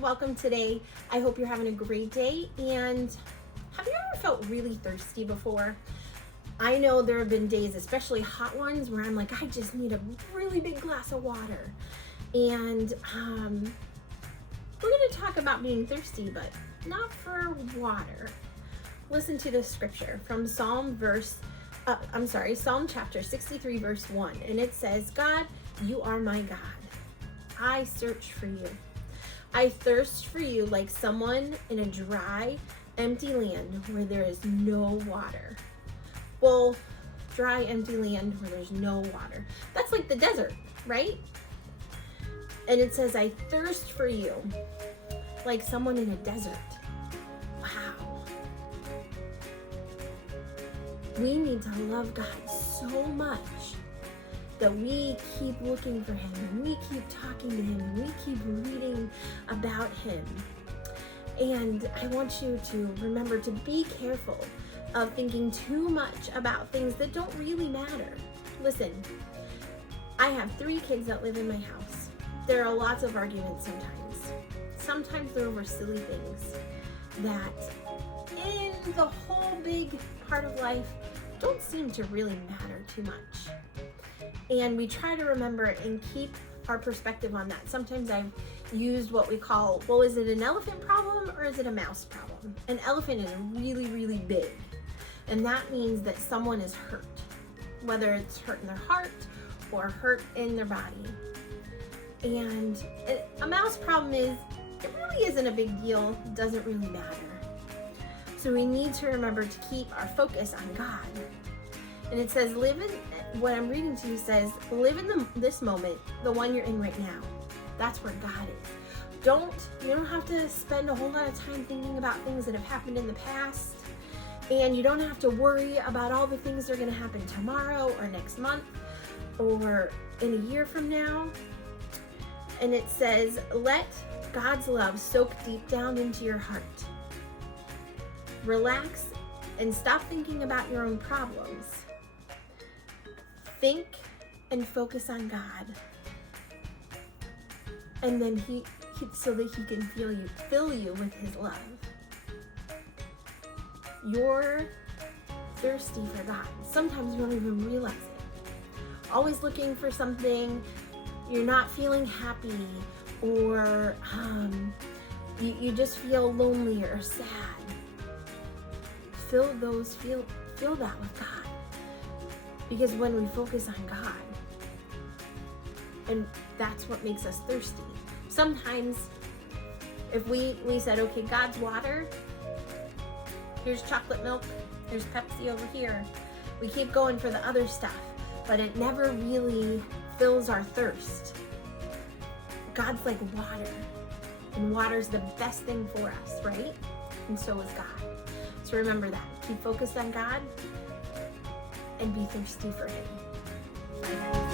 welcome today. I hope you're having a great day. And have you ever felt really thirsty before? I know there have been days, especially hot ones, where I'm like, I just need a really big glass of water. And we're going to talk about being thirsty, but not for water. Listen to this scripture from Psalm chapter 63, verse 1. And it says, God, you are my God. I search for you. I thirst for you like someone in a dry, empty land where there is no water. Well, dry, empty land where there's no water. That's like the desert, right? And it says, I thirst for you like someone in a desert. Wow. We need to love God so much that we keep looking for him, and we keep talking to him, and we keep reading about him. And I want you to remember to be careful of thinking too much about things that don't really matter. Listen, I have 3 kids that live in my house. There are lots of arguments sometimes. Sometimes they're over silly things that in the whole big part of life don't seem to really matter too much. And we try to remember and keep our perspective on that. Sometimes I've used what we call, well, is it an elephant problem or is it a mouse problem? An elephant is really, really big. And that means that someone is hurt, whether it's hurt in their heart or hurt in their body. And a mouse problem is, it really isn't a big deal, it doesn't really matter. So we need to remember to keep our focus on God. And it says, what I'm reading to you says, live in this moment, the one you're in right now. That's where God is. You don't have to spend a whole lot of time thinking about things that have happened in the past. And you don't have to worry about all the things that are going to happen tomorrow or next month or in a year from now. And it says, let God's love soak deep down into your heart. Relax and stop thinking about your own problems. Think and focus on God. And then so that he can fill you with his love. You're thirsty for God. Sometimes you don't even realize it. Always looking for something, you're not feeling happy, or you just feel lonely or sad. Fill that with God. Because when we focus on God, and that's what makes us thirsty. Sometimes if we said, okay, God's water, here's chocolate milk, there's Pepsi over here. We keep going for the other stuff, but it never really fills our thirst. God's like water, and water's the best thing for us, right? And so is God. So remember that. Keep focused on God and be thirsty for him. Bye, guys.